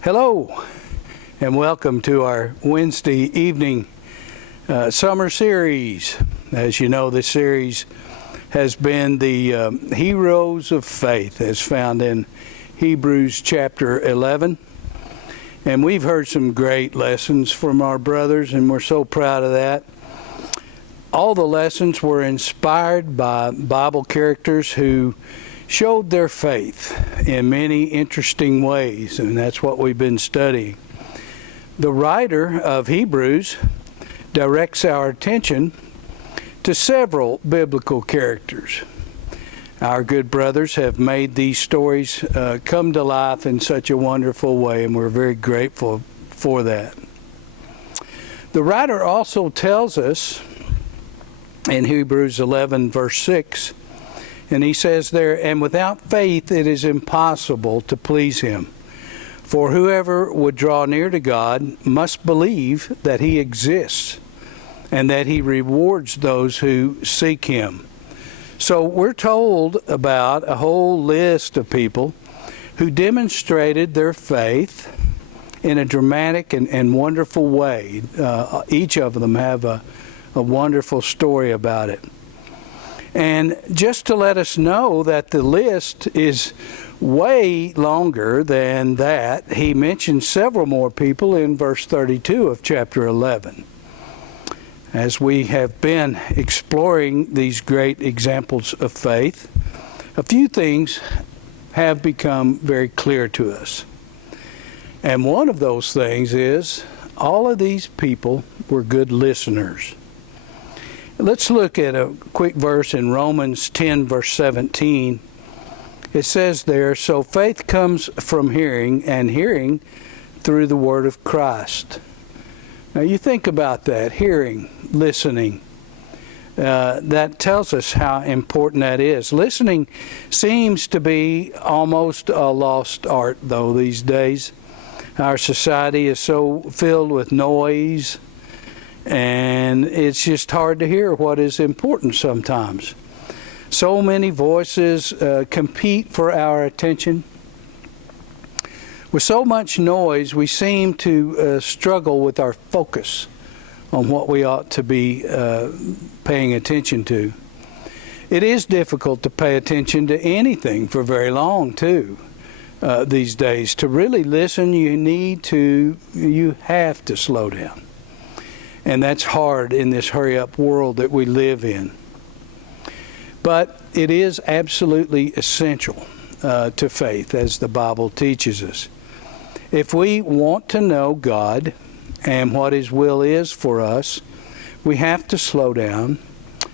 Hello, and welcome to our Wednesday evening summer series. As you know, this series has been the Heroes of Faith, as found in Hebrews chapter 11. And we've heard some great lessons from our brothers, and we're so proud of that. All the lessons were inspired by Bible characters who showed their faith in many interesting ways, and that's what we've been studying. The writer of Hebrews directs our attention to several biblical characters. Our good brothers have made these stories come to life in such a wonderful way, and we're very grateful for that. The writer also tells us in Hebrews 11, verse 6, and he says there, "And without faith it is impossible to please him. For whoever would draw near to God must believe that he exists, and that he rewards those who seek him." So we're told about a whole list of people who demonstrated their faith in a dramatic and wonderful way. Each of them have a wonderful story about it. And just to let us know that the list is way longer than that, he mentions several more people in verse 32 of chapter 11. As we have been exploring these great examples of faith, a few things have become very clear to us. And one of those things is all of these people were good listeners. Let's look at a quick verse in Romans 10, verse 17. It says there, "So faith comes from hearing, and hearing through the word of Christ." Now you think about that, hearing, listening. That tells us how important that is. Listening seems to be almost a lost art, though, these days. Our society is so filled with noise, and it's just hard to hear what is important sometimes. So many voices compete for our attention. With so much noise, we seem to struggle with our focus on what we ought to be paying attention to. It is difficult to pay attention to anything for very long, too, these days. To really listen, you have to slow down. And that's hard in this hurry-up world that we live in. But it is absolutely essential to faith, as the Bible teaches us. If we want to know God and what His will is for us, we have to slow down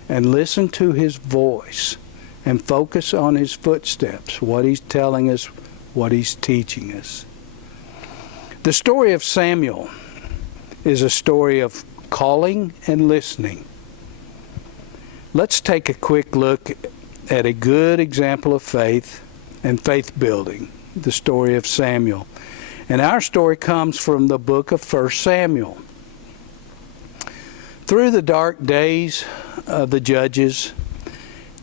and listen to His voice and focus on His footsteps, what He's telling us, what He's teaching us. The story of Samuel is a story of calling and listening. Let's take a quick look at a good example of faith and faith building, the story of Samuel. And our story comes from the book of 1 Samuel. Through the dark days of the judges,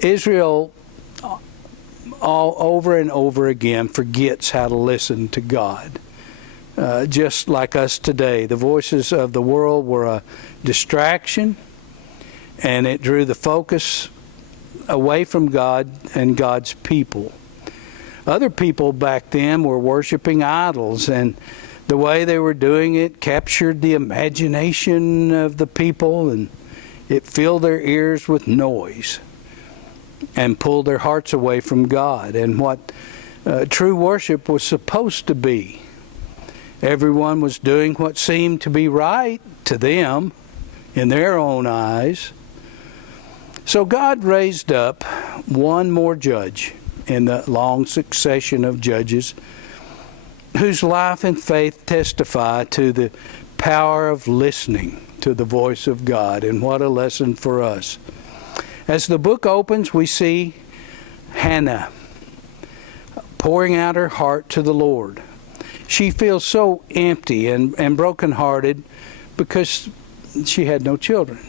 Israel all over and over again forgets how to listen to God. Just like us today, the voices of the world were a distraction, and it drew the focus away from God and God's people. Other people back then were worshiping idols, and the way they were doing it captured the imagination of the people, and it filled their ears with noise and pulled their hearts away from God and what true worship was supposed to be. Everyone was doing what seemed to be right to them in their own eyes. So God raised up one more judge in the long succession of judges whose life and faith testify to the power of listening to the voice of God. And what a lesson for us. As the book opens, we see Hannah pouring out her heart to the Lord. She feels so empty and brokenhearted because she had no children,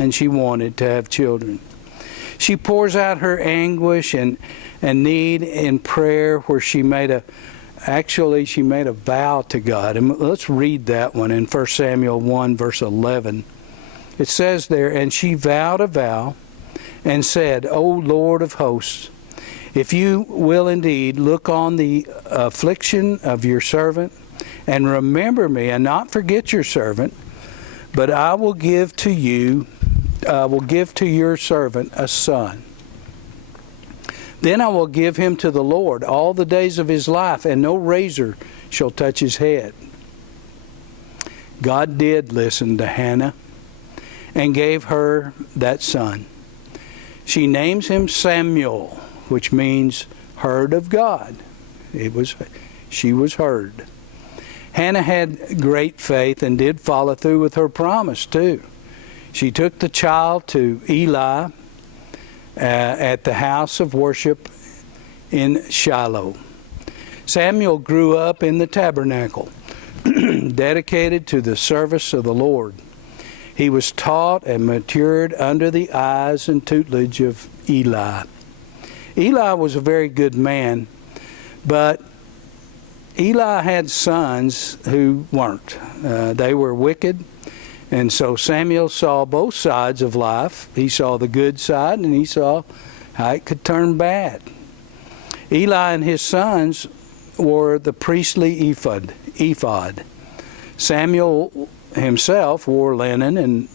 and she wanted to have children. She pours out her anguish and need in prayer, where she made Actually, she made a vow to God. And let's read that one in 1 Samuel 1, verse 11. It says there, "And she vowed a vow and said, O Lord of hosts, if you will indeed look on the affliction of your servant, and remember me, and not forget your servant, but I will give to your servant a son. Then I will give him to the Lord all the days of his life, and no razor shall touch his head." God did listen to Hannah and gave her that son. She names him Samuel, which means heard of God. She was heard. Hannah had great faith and did follow through with her promise too. She took the child to Eli at the house of worship in Shiloh. Samuel grew up in the tabernacle, dedicated to the service of the Lord. He was taught and matured under the eyes and tutelage of Eli. Eli was a very good man, but Eli had sons who weren't. They were wicked. And so Samuel saw both sides of life. He saw the good side, and he saw how it could turn bad. Eli and his sons wore the priestly ephod. Samuel himself wore linen, and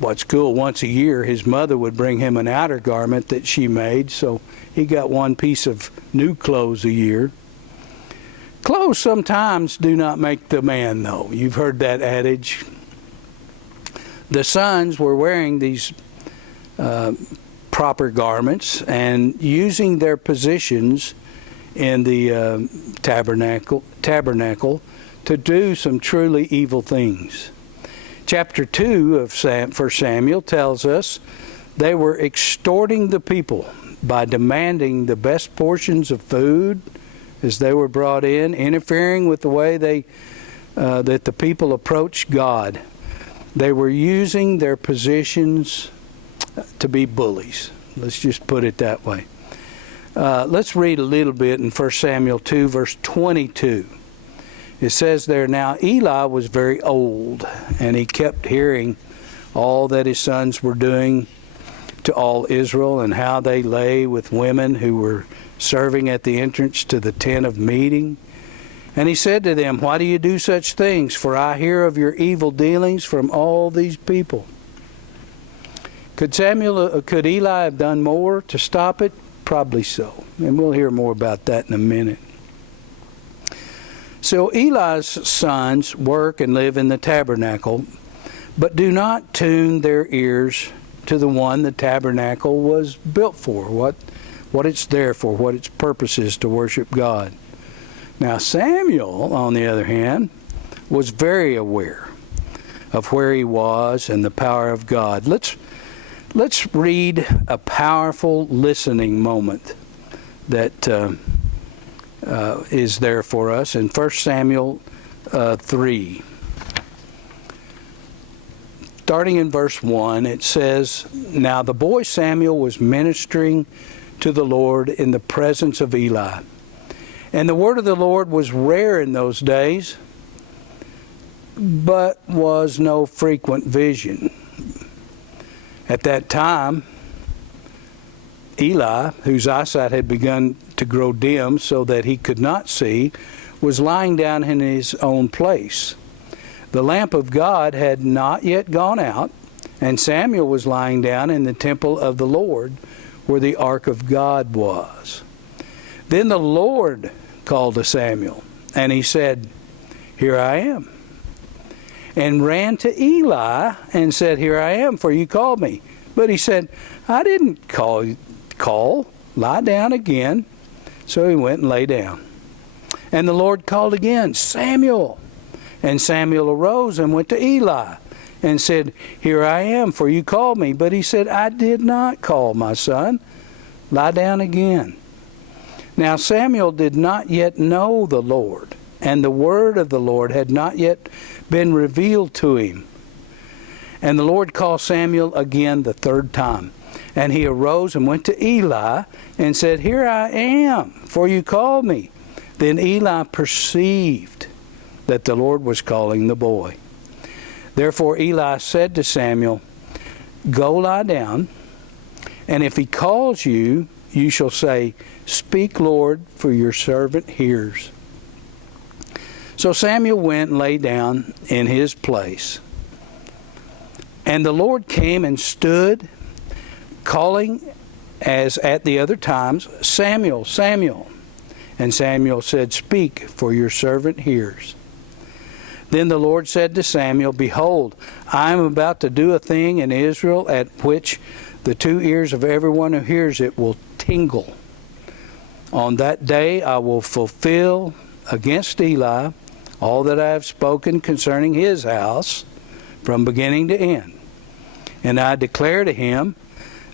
what's cool, once a year his mother would bring him an outer garment that she made, so he got one piece of new clothes a year. Clothes sometimes do not make the man, though. You've heard that adage. The sons were wearing these proper garments and using their positions in the tabernacle to do some truly evil things. Chapter 2 of 1 Samuel tells us they were extorting the people by demanding the best portions of food as they were brought in, interfering with the way that the people approached God. They were using their positions to be bullies. Let's just put it that way. Let's read a little bit in 1 Samuel 2, verse 22. It says there, "Now Eli was very old, and he kept hearing all that his sons were doing to all Israel, and how they lay with women who were serving at the entrance to the tent of meeting. And he said to them, Why do you do such things? For I hear of your evil dealings from all these people." Could Eli have done more to stop it? Probably so. And we'll hear more about that in a minute. So Eli's sons work and live in the tabernacle, but do not tune their ears to the one the tabernacle was built for, what it's there for, what its purpose is, to worship God. Now Samuel, on the other hand, was very aware of where he was and the power of God. Let's read a powerful listening moment that is there for us in 1 Samuel 3. Starting in verse 1, it says, "Now the boy Samuel was ministering to the Lord in the presence of Eli. And the word of the Lord was rare in those days, but was no frequent vision. At that time, Eli, whose eyesight had begun to grow dim so that he could not see, was lying down in his own place. The lamp of God had not yet gone out, and Samuel was lying down in the temple of the Lord, where the ark of God was. Then the Lord called to Samuel, and he said, Here I am. And ran to Eli and said, Here I am, for you called me. But he said, I didn't call. Lie down again. So he went and lay down. And the Lord called again, Samuel. And Samuel arose and went to Eli and said, Here I am, for you called me. But he said, I did not call, my son. Lie down again. Now Samuel did not yet know the Lord, and the word of the Lord had not yet been revealed to him. And the Lord called Samuel again the third time. And he arose and went to Eli and said, Here I am, for you called me. Then Eli perceived that the Lord was calling the boy. Therefore Eli said to Samuel, Go lie down, and if he calls you, you shall say, Speak, Lord, for your servant hears. So Samuel went and lay down in his place. And the Lord came and stood, calling as at the other times, Samuel, Samuel. And Samuel said, Speak, for your servant hears. Then the Lord said to Samuel, Behold, I am about to do a thing in Israel at which the two ears of everyone who hears it will tingle. On that day I will fulfill against Eli all that I have spoken concerning his house from beginning to end. And I declare to him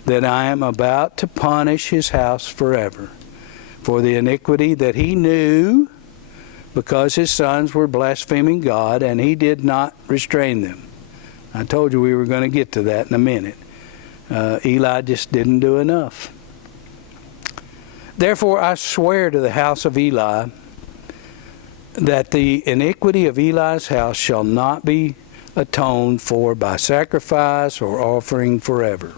that I am about to punish his house forever for the iniquity that he knew, because his sons were blaspheming God, and he did not restrain them. I told you we were going to get to that in a minute. Eli just didn't do enough. Therefore I swear to the house of Eli that the iniquity of Eli's house shall not be atoned for by sacrifice or offering forever.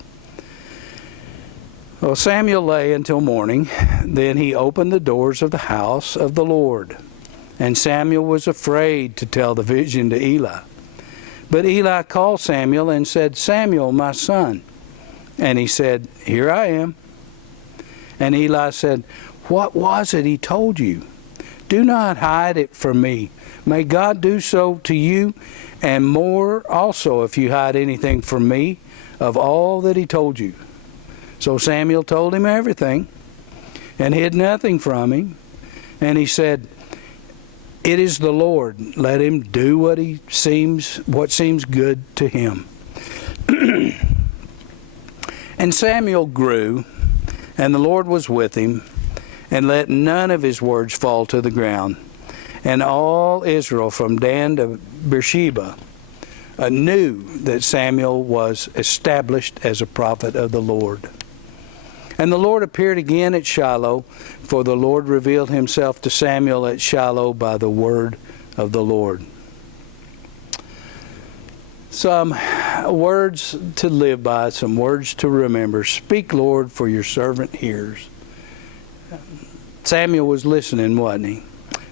Well, Samuel lay until morning. Then he opened the doors of the house of the Lord. And Samuel was afraid to tell the vision to Eli. But Eli called Samuel and said, Samuel, my son. And he said, Here I am. And Eli said, What was it he told you? Do not hide it from me. May God do so to you, and more also if you hide anything from me of all that he told you. So Samuel told him everything and hid nothing from him. And he said, It is the Lord. Let him do what seems good to him. And Samuel grew, and the Lord was with him, and let none of his words fall to the ground. And all Israel from Dan to Beersheba knew that Samuel was established as a prophet of the Lord. And the Lord appeared again at Shiloh, for the Lord revealed himself to Samuel at Shiloh by the word of the Lord. Some words to live by, some words to remember. Speak, Lord, for your servant hears. Samuel was listening, wasn't he?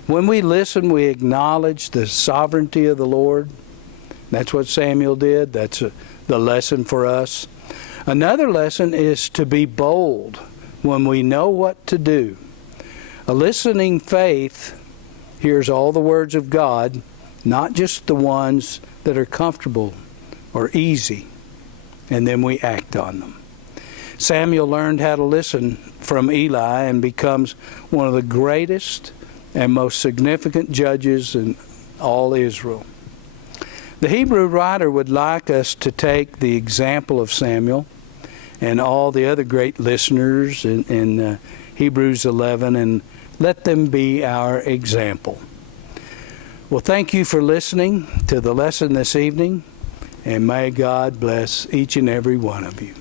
When we listen, we acknowledge the sovereignty of the Lord. That's what Samuel did. That's the lesson for us. Another lesson is to be bold when we know what to do. A listening faith hears all the words of God, not just the ones that are comfortable or easy, and then we act on them. Samuel learned how to listen from Eli and becomes one of the greatest and most significant judges in all Israel. The Hebrew writer would like us to take the example of Samuel and all the other great listeners in Hebrews 11 and let them be our example. Well, thank you for listening to the lesson this evening, and may God bless each and every one of you.